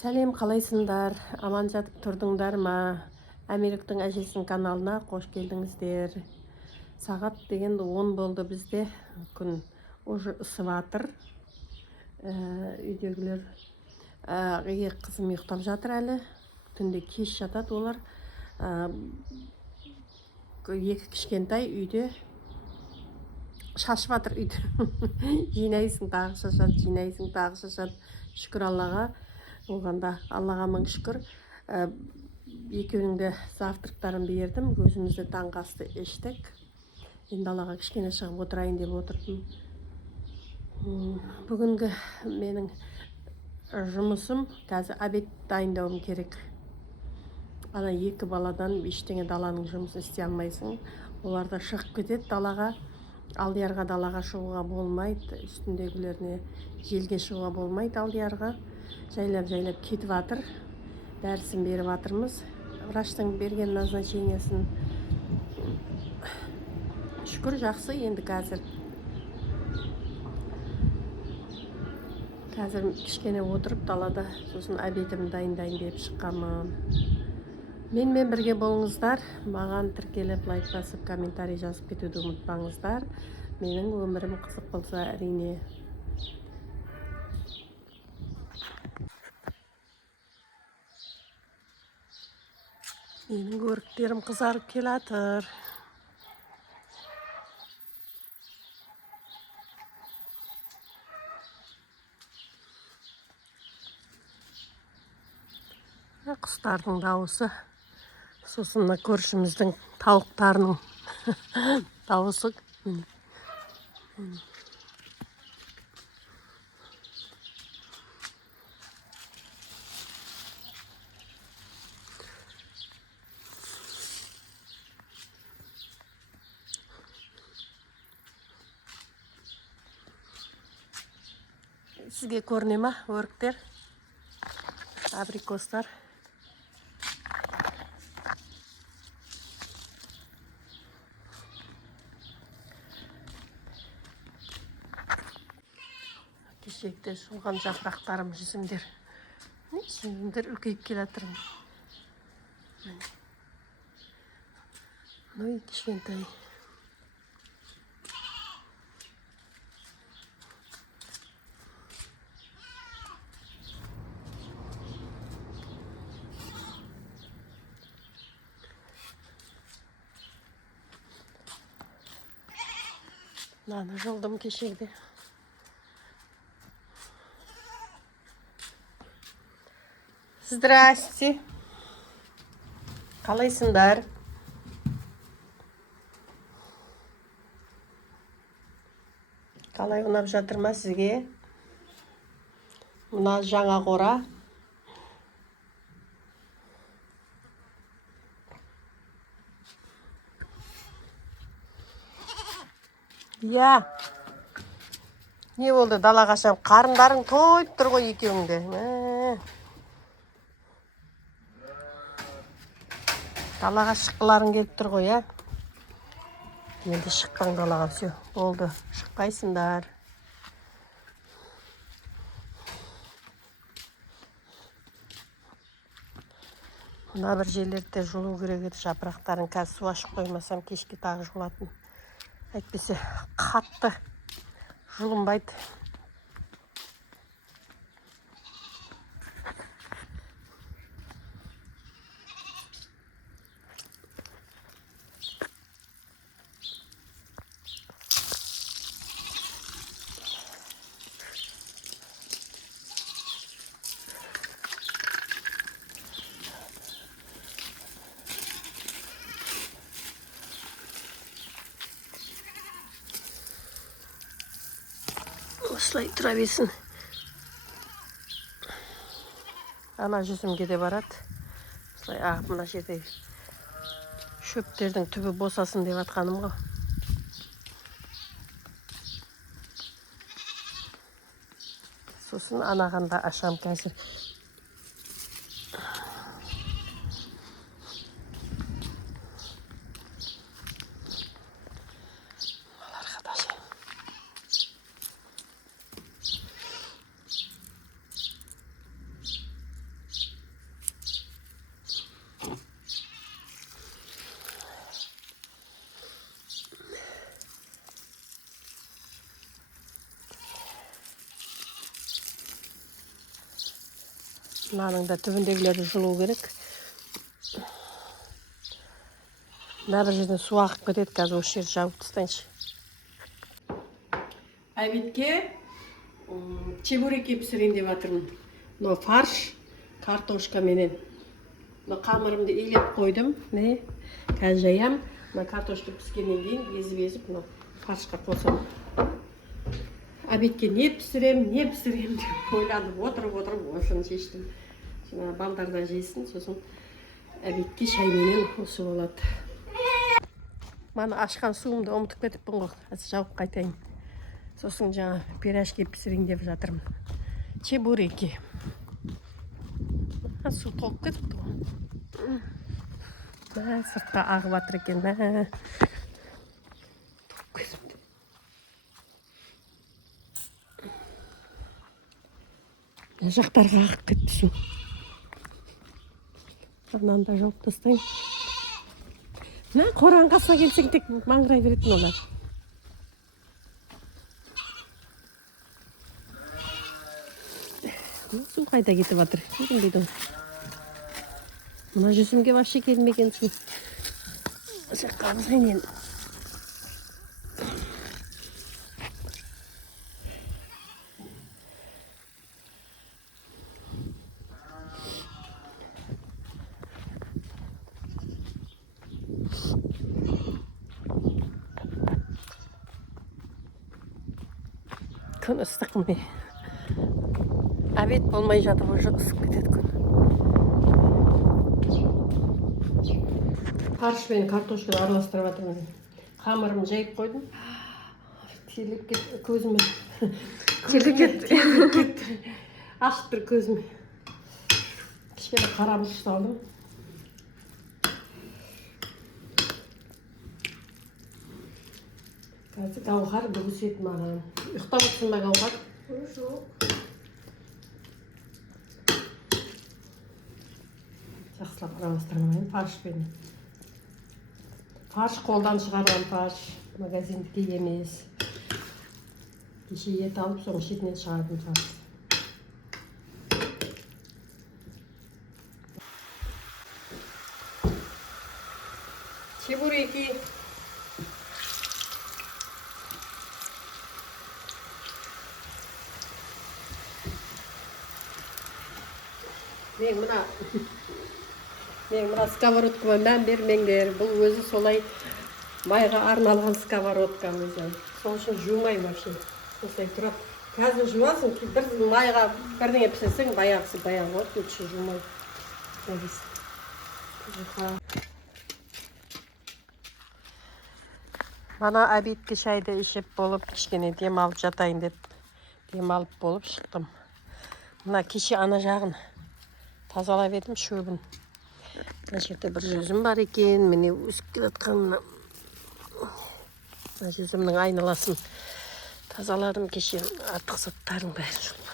Сәлем, қалайсыңдар? Аман жатып тұрдыңдар ма? Америктің әжесінің каналына қош келдіңіздер. Сағат деген 10 болды бізде. Күн уже ысып жатыр. Үйдегілер қызым ұйықтап жатыр әлі. Түнде кеш жатады олар. Екі кішкентай үйде шашып жатыр үйде. Жинайсың тағы шашады, жинайсың тағы шашады. Шүкір Аллаға. Оғанда Аллаға мың шүкір. Екеуінің де завтрактарын бердім. Өзімізді таңғы асты іштік. Енді далаға кішкене шығып отырайын деп отырдым. Бүгінгі менің жұмысым қазір обед дайындауым керек. Ана екі баладан ештеңе даланың жұмысын істей алмайсың. Олар да шығып кетеді далаға. Алдиярға далаға шығуға болмайды. Үстіндегілеріне желге шығуға болмайды алдиярға. Жайлап кетіп жатыр. Дәрісін беріп жатырмыз. Врачтың берген назначениесін шүкір жақсы енді қазір. Қазір кішкене отырып далада, сосын обедімді дайындайын деп шыққанмын. Менімен бірге болыңыздар. Маған тіркеліп, лайк басып, комментарий жазып кетуді ұмытпаңыздар. Менің өмірім қызық болса әрине. Менің өріктерім қызарып келатыр. Құстардың дауысы. Сосын көршіміздің тауықтарының дауысы. Сізге көріне ма өріктер? Абрикостар. Кешекте солған жапырақтарым жүзімдер. Жүзімдер үлкейіп келатыр. Ну, кішкентай. Наны жылдым кешегде. Здрасте. Қалайсыңдар? Қалай ұнап жатыр ма сізге? Мына жаңа қора. Я. Не болды далаға шығам? Қарындарың тойып тұр ғой екеуіңде. Далаға шыққыларың келіп тұр ғой, я? Енді шықпаң далаға, все. Болды, шықпайсыңдар. Мына бір жерлерде жұлу керек еді, жапырақтарын қазір су ашып қоймасам кешке тағы жұлатын. Әйтпесе қатты жұлынбайды. Осылай тұра берсін. Ана жүзімге де барады. Осылай ағып мына жерде шөптердің түбі босасын деп атқаным ғой. Сосын анағанда ашам қазір. Мынаның да түбіндегілерді жылу керек. Мына бір жерден су ағып кетеді, қазір осы жерді жауып тастайыншы. Әбетке чебуреки пісірейін деп жатырмын. Мына фарш, картошка менен. Мына қамырымды илеп қойдым. Міне, қазір жаям. Мына картошка піскеннен кейін езіп мына фаршқа қосам. Әбетке не пісірем деп ойланып отырып осыны шештім. Жаңа балдар да жейсін, сосын әбетке шайменен осы болады. Мана ашқан суымды ұмытып кетіппін ғой. Қазір жауып қайтайын. Сосын жаңа пирожки пісірейін деп жатырмын. Чебуреки. Су толып кетіпті ғой. Сыртқа ағып жатыр екен. Толып кетіпті. Жақтарға ағып кетті су. Ананы да жауып тастайын. Мына қораның қасына келсең тек маңырай беретін олар. Су қайда кетіп жатыр? Көрінбейді. Мына жүзімге вообще келмеген су. Жаққа алғайын енді. Күн ыстық міне. Әбет болмай жатып уже ысып кетеді күн. Фарш пен картошканы араластырып жатырмын. Қамырымды жайып қойдым. Терлеп кетті көзіме. Ашып тұр көзіме. Кішкене қара бұрыш салдым. Қазір Гаухар бүгіседі маған. Ұйықтап отырсың ба, Гаухар? Жоқ. Жақсылап араластырмайын фаршпен. Фарш қолдан шығарған фарш, магазиндікі емес. Кеше ет алып, соның шетінен шығардым фарш. Чебуреки. Мен мына сковородкаға мән бермеңдер. Бұл өзі солай майға арналған сковородка өзі. Сол үшін жумайым вообще. Осылай тұрады. Қазір жуасың, бір майға бірдеңе пісірсең, баяғысы баяғы болады, лучше жумай. Мана обедке шайды ішіп болып, кішкене демалып жатайын деп демалып болып шықтым. Мына кеше ана жағын тазалап едім шөбін. Мына жерде бір жүзім бар екен, міне өсіп кеткен. Мына жүзімнің айналасын тазаладым кеше, артық заттардың бәрі жұлып.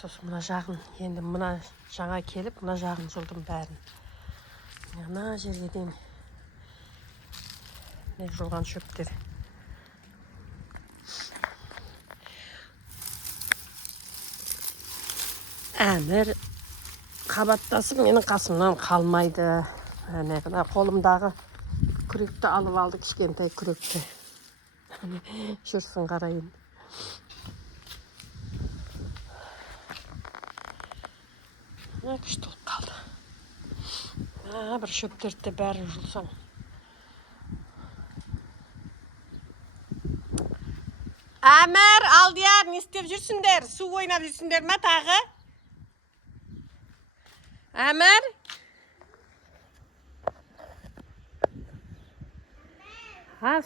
Сосын мына жағын, енді мына жаңа келіп, мына жағын жұлдым бәрін. Мына жерге дейін жұлған шөптер. Әмір қабаттасып менің қасымнан қалмайды. Мына қолымдағы күректі алып алды, кішкентай күректі. Жүрсін қарайын. Күшті болып қалды. Бір шөптерді бәрі жұлсаң. Әмір, Алдияр, не істеп жүрсіңдер? Су ойнап жүрсіңдер ме тағы? Әмір?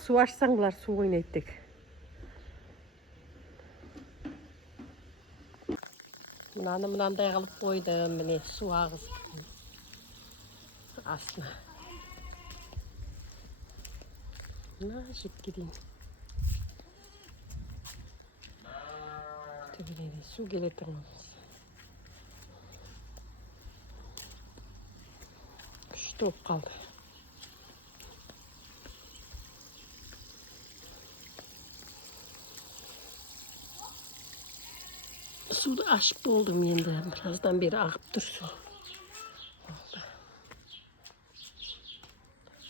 Су ашсаң бұлар су ойнайды тек. Мынаны мынандай қылып қойдым, міне су ағызып. Астына. Мына жетке дейін. Төбелейді, су келетін олыз. Күшті болып қалды. Суды ашып болдым енді. Біраздан бері ағып тұр су.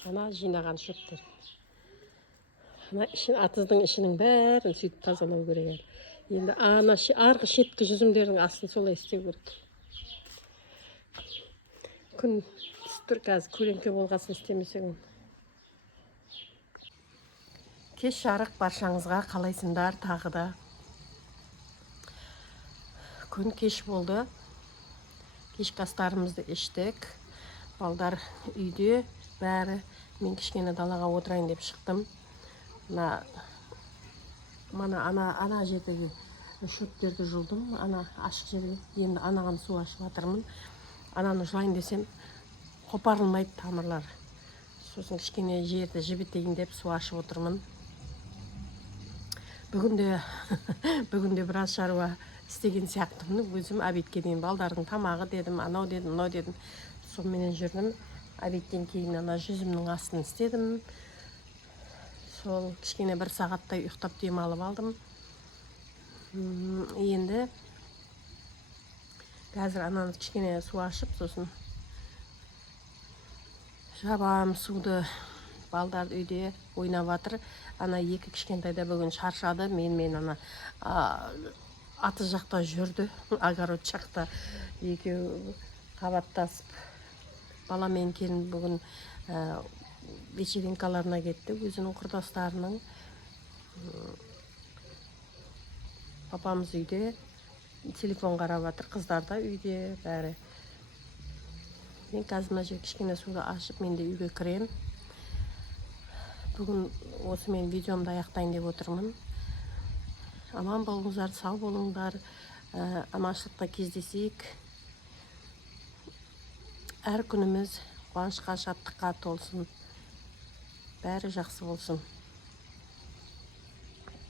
Ана жинаған шөптер. Ана атыздың ішінің бәрін сөйтіп тазалау керек. Енді ана арғы шеткі жүзімдердің астын солай істеу керек. Күн түстір қазір көлеңке болғасын істемесең. Кеш жарық баршаңызға, қалайсыңдар тағы да. Күн кеш болды. Кешкі астарымызды іштік. Балдар үйде бәрі. Мен кішкене далаға отырайын деп шықтым. Ана жердегі шөптерді жұлдым. Ана ашық жерге. Енді анаған су ашып жатырмын. Ананы жылайын десем, қопарылмайды тамырлар. Сосын кішкене жерді жібітейін деп су ашып отырмын. Бүгінде біраз шаруа істеген сияқтымын. Өзім обедке дейін балдардың тамағы дедім, анау дедім, мынау дедім. Сонымен жүрдім. Обедтен кейін ана жүзімнің астын істедім. Сол кішкене бір сағаттай ұйықтап демалып алдым. Енді қазір ананы кішкене су ашып, сосын жабам суды. Балдар үйде ойнап жатыр. Ана екі кішкентайда бүгін шаршады. Мен ана аты жақта жүрді. Огород жақта екеу қабаттасып. Бала мен келін бүгін вечеринкаларына кетті. Өзінің құрдастарының. Папамыз үйде телефон қарап жатыр. Қыздар да үйде бәрі. Мен қазір мына кішкене суды ашып, мен де үйге кірем. Бүгін осы мен видеомды аяқтайын деп отырмын. Аман болыңыздар, сау болыңдар. Аманшылықта кездесейік. Әр күніміз қуанышқа, шаттыққа толсын. Бәрі жақсы болсын.